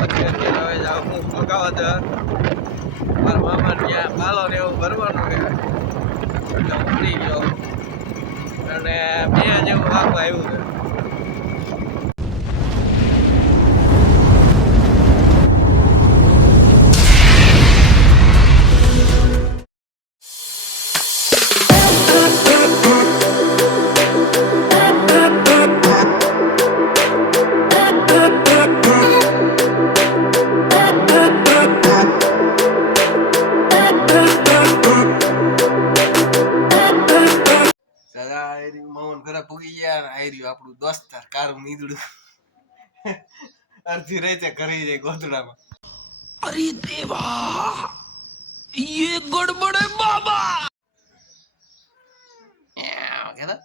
પછી અત્યારે હવે જાઉં હું ભગાવત મારા મામા ત્યાં પાલો ને એવું ભરવાનું છે એટલે ઉતરી ગયો અને 2 જેવું વાગવા આવ્યું છે. પૂગી ગયા આયર્યું આપણું દોસ્તાર કારું નીદડું અડધી રાતે ઘરે જાય ગોધડામાં. અરે દેવા ये गड़बड़ है बाबा કેતા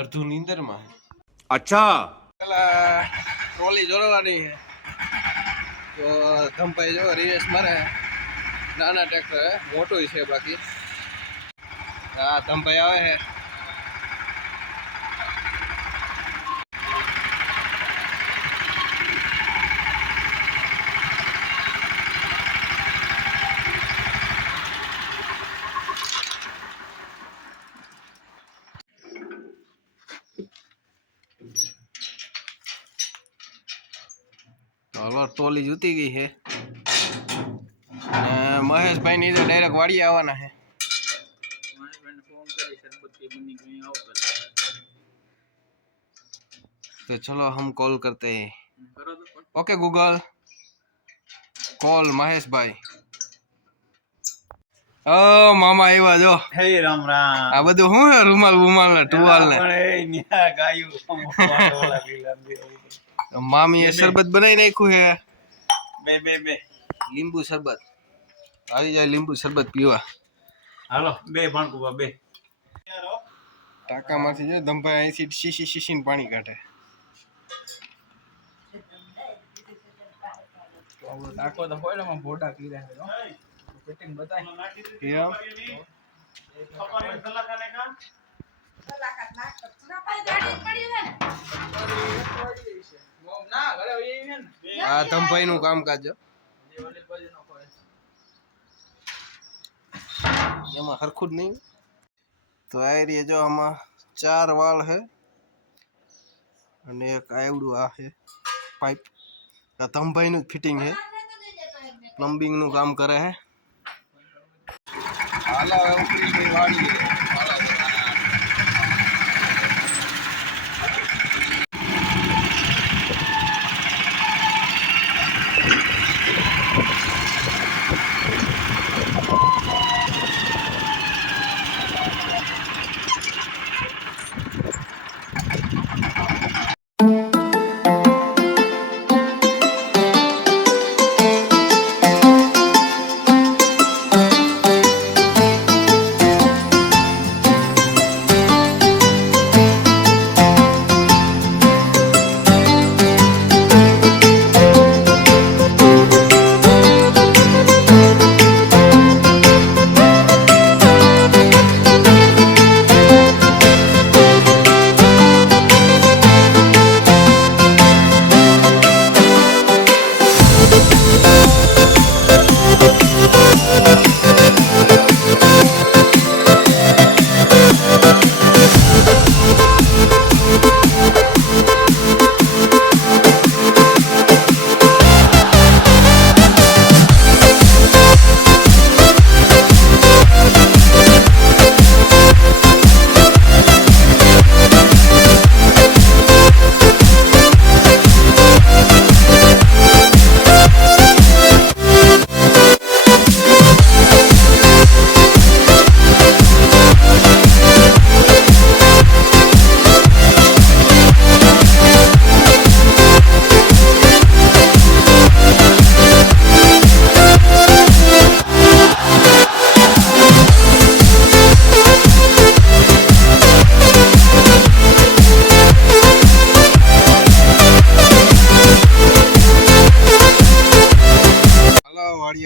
અડધું નીંદરમાં. અચ્છા પેલા ટ્રોલી જોડવાની છે તો ધમભાઈ જો રિવેશ મારે નાના ટ્રેક્ટર મોટું છે બાકી. હા ધમભાઈ આવે છે. હલો ટોલી જૂતી ગઈ છે મહેશભાઈ ની તો ડાયરેક્ટ વાડી આવવાના છે. तो चलो हम कॉल करते हैं. ओके गूगल कॉल महेश भाई. ओ मामा આવ્યા જો. હે રામ રામ. આ બધું હું હે રૂમાલ રૂમાલ ને ટુવાલ ને પણ એ ન્યા ગાયું ઓલા લીલા મામી એ શરબત બનાવી નાખ્યું હે. બે લીંબુ શરબત આવી જાય. લીંબુ શરબત પીવા હાલો. બે ભણકુબા બે ટાંકામાંથી જો ધંભાઈ અહીંથી શીશીને પાણી કાઢે. ટાકો તો હોય ને બોડા પીરા છે ફિટિંગ બતાય યા આ ધંભાઈ નું કામકાજ એમાં હરખું જ નહીં. તો આ રહી જો આમાં 4 વાળ હે અને એક આવડું આ હે પાઇપ. આ ધંભાઈ નું ફિટિંગ હે પ્લમ્બિંગ નું કામ કરે હે. હાલો હવે ઉપરી વાળી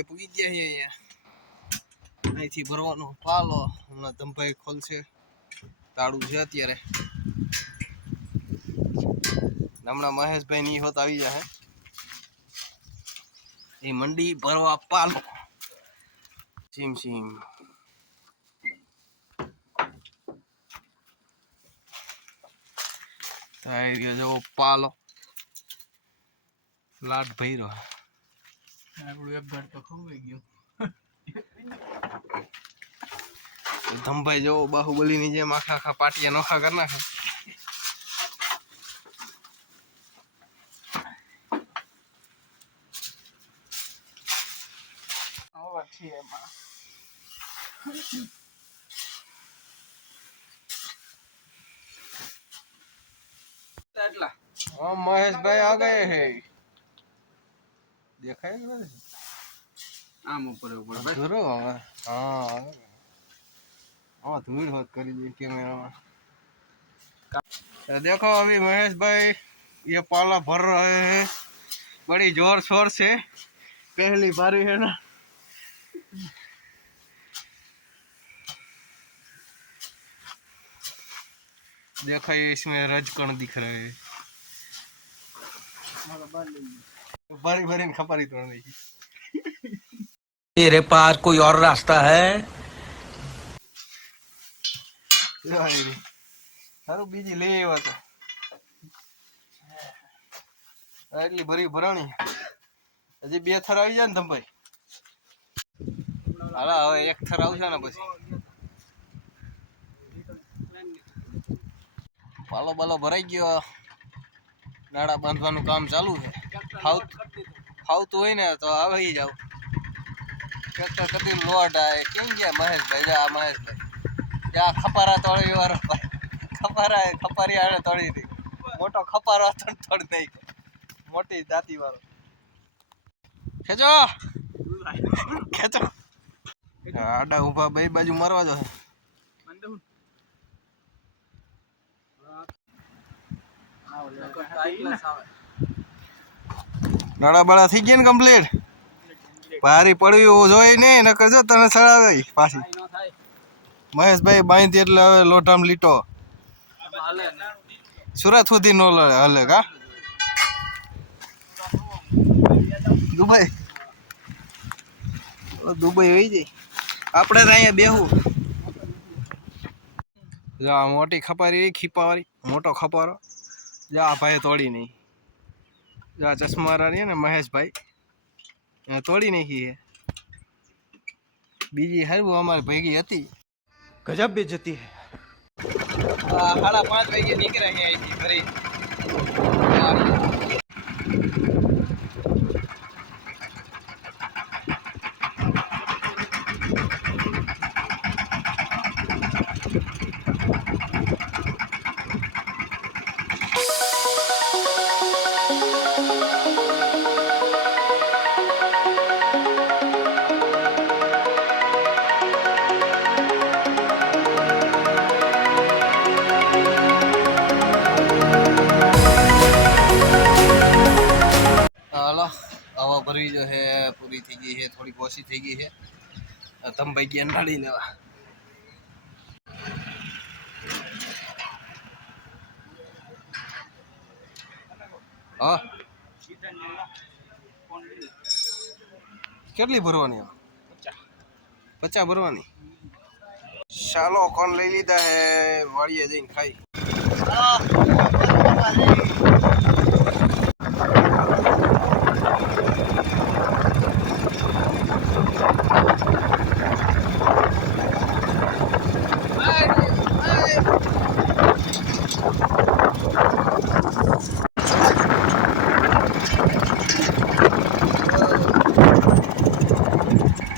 પૂગી ગયા અહીંયા. અહીંથી ભરવાનો પાલો હમણાં ધંભાઈ ખોલશે. તાળું છે અત્યારે. હમણાં મહેશભાઈ ની હોત આવી જાય એ મંડી ભરવા પાલો સીમ સીમ જો પાલો લાટ ભર્યો આપણું એક ઘર તો ખોવાઈ ગયું. ધમભાઈ જો બાહુબલી ની જેમ આખા આખા પાટિયા નોખા કરી નાખે. મહેશભાઈ આ ગયે હે દેખાય કે નથી આમ ઉપર ઉપર ધૂરો હવે હા हाँ धूल होत कर दी कैमरा में देखो अभी महेश भाई ये पाला भर रहे हैं बड़ी जोर शोर से पहली बारी है ना देखो ये इसमें रजकण दिख रहे हैं बारी बारी खपारी तोड़ने की तेरे पास कोई और रास्ता है સારું બીજી લઈ આવ્યા તો એટલી ભરી ભરાણી હજી બે થર આવી જાય ને તમભાઈ હાલા હવે એક થર આવશે ને પછી પાલો બાલો ભરાઈ ગયો નાડા બાંધવાનું કામ ચાલુ છે ફાવતું હોય ને તો આવી જાવ ટ્રેક્ટર કદી લોટ આવે કેમ ગયા મહેશભાઈ જા મહેશભાઈ જ્યાં ખપારા તોડી વાળો ખપારી આડે તોડી હતી મોટો ખપારો તોડી દઈ મોટી દાતી વાળો ખેંચો ખેંચો આડા ઉભા બે બાજુ મારવા જો નાડા બાળા થઈ ગયા ને કમ્પ્લીટ ભારી પડવી જોઈ ને ન કરજો તને સડાવે પાછી મહેશભાઈ બાંધી એટલે હવે લોટામ લીટો સુરત સુધી નો હલે કા દુબઈ દુબઈ હોય જાય આપણે તો અહીંયા બેહું જા મોટી ખપારી ખીપાવાળી મોટો ખપારો જા ભાઈ તોડી નહીં જા ચશ્મારા રહી ને મહેશભાઈ તોડી નાખી છે બીજી હારું અમારી ભેગી હતી गजब बेइज्जती है 5:30 વાગે નીકળ્યા છે અહીંથી ઘરે हवा भरवी जो है पूरी थी गई है थोड़ी ओછી થઈ ગઈ છે તમ ભાઈ ગયા નાડી લેવા હા કેટલી ભરવાની 50 ભરવાની ચાલો કોણ લઈ લીધા હે વાડીએ જઈને ખાઈ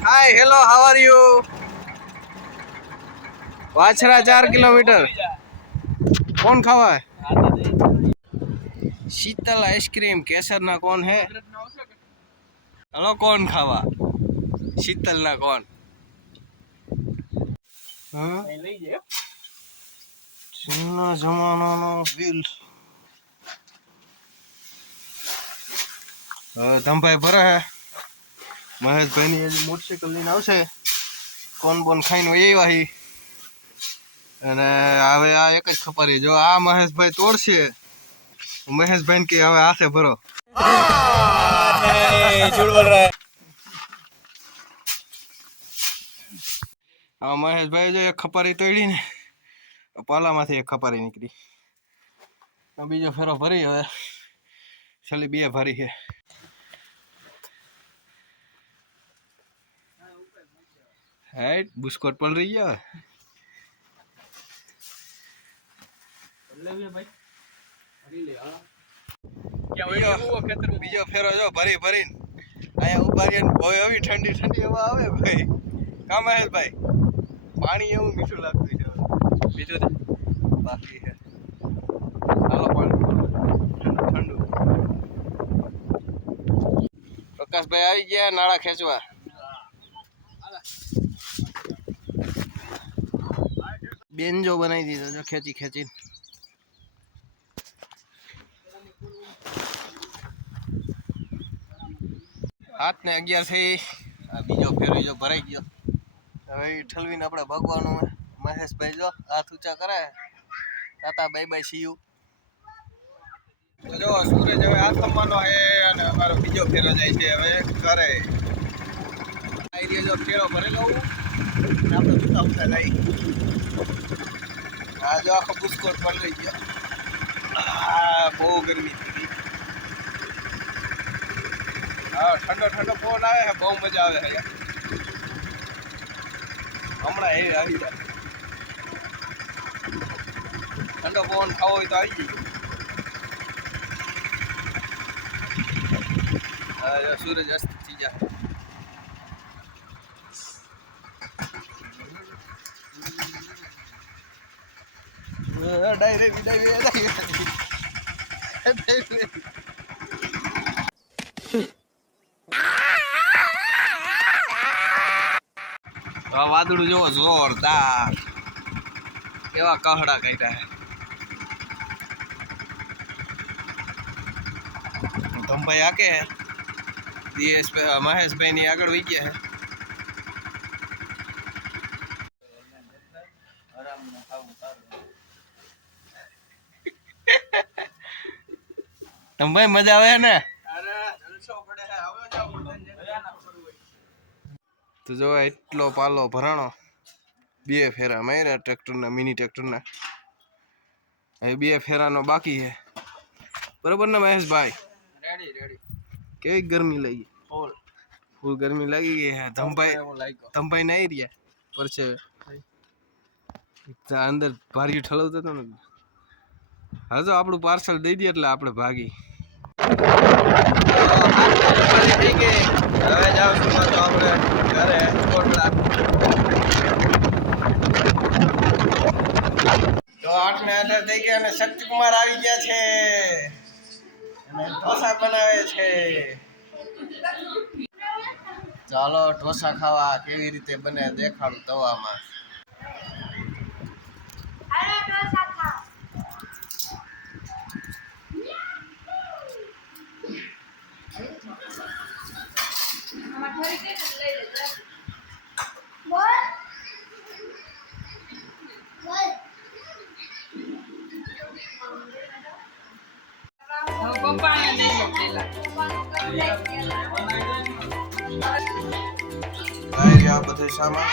Hi, hello, how are you? वाछरा 4 kilometre कौन खावा है शीतल आइसक्रीम केसर ना कौन है हेलो कौन खावा शीतल ना कौन जूना जमाना नो बिल ધમભાઈ ભરે હે મહેશભાઈ ની મોટરસાઇકલ લઈને આવશે કોણ બોન ખાઈને એવા હી અને હવે આ એક જ ખપારી જો આ મહેશભાઈ તોડશે મહેશભાઈ કે હવે હાથે ભરો. હા મહેશભાઈ જો એક ખપારી તોડી ને પાલામાંથી એક ખપારી નીકળી. બીજો ફેરો ભરી હવે છેલ્લી બે ભરી છે. હેટ બુસ્કોટ પડ રહી ગયા. બીજો ફેરો જો ભરી ભરીને અહીંયા ઉભા રહીને ભોય આવી ઠંડી ઠંડી હવા આવે ભાઈ. કા મહેશભાઈ પાણી એવું મીઠું લાગતું છે. બીજું બાકી છે. હાલો પાણી ઠંડુ. પ્રકાશભાઈ આવી ગયા નાળા ખેંચવા. બેન્જો બનાવી દીધો જો ખેંચી ખેંચીને. હાથ ને 11 થઈ. આ બીજો ફેરો જો ભરાઈ ગયો. હવે ઠલવીને આપણે ભગવાનું મહેશભાઈ જો હાથ ઊંચા કરે. તાતા બાય બાય સી યુ. તો જો સૂરજ હવે આથમવાનો છે અને અમારો બીજો ફેરો જાય છે હવે ઘરે. આ એરિયા જો ફેરો ભરેલો આપણે ઊંચા ઊંચા જાય. આ જો આખો બુસ્કોટ પર લઈ ગયો. બહુ ગરમી થઈ ગઈ. હા ઠંડો ઠંડો પવન આવે છે બહુ મજા આવે છે. હમણાં એ આવી જાય. ઠંડો પવન ખાવો હોય તો આવી જાય. સૂરજ અસ્ત થઈ જાય. વાદળું જોવો જોરદાર કેવા કહડા કાઢ્યા. ધમભાઈ આકે મહેશભાઈ ની આગળ વહી ગયા છે. ધમભાઈ મજા આવે ને. તો જો એટલો પાલો ભરાણો. બે ફેરા માર્યા ટ્રેક્ટરના મિની ટ્રેક્ટરના. હવે બે ફેરાનો બાકી છે બરોબર ને મહેશભાઈ. Ready ready. કેવી ગરમી લાગી. ફૂલ ગરમી લાગી ગઈ છે. ધમભાઈ નહીં રહ્યા પર છે અંદર ભારી ઠલવતો હતો ને. હા જો આપણું પાર્સલ દઈ દે એટલે આપણે ભાગી. થઈ ગઈ હવે જાવ છું તો આપણે ઘરે કોટડા. તો 8 ને 18 થઈ ગયા અને શક્તિકુમાર આવી ગયા છે અને ઢોસા બનાવે છે. ચાલો ઢોસા ખાવા કેવી રીતે બને દેખાડું તવામાં. આ બધું સામાન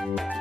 છે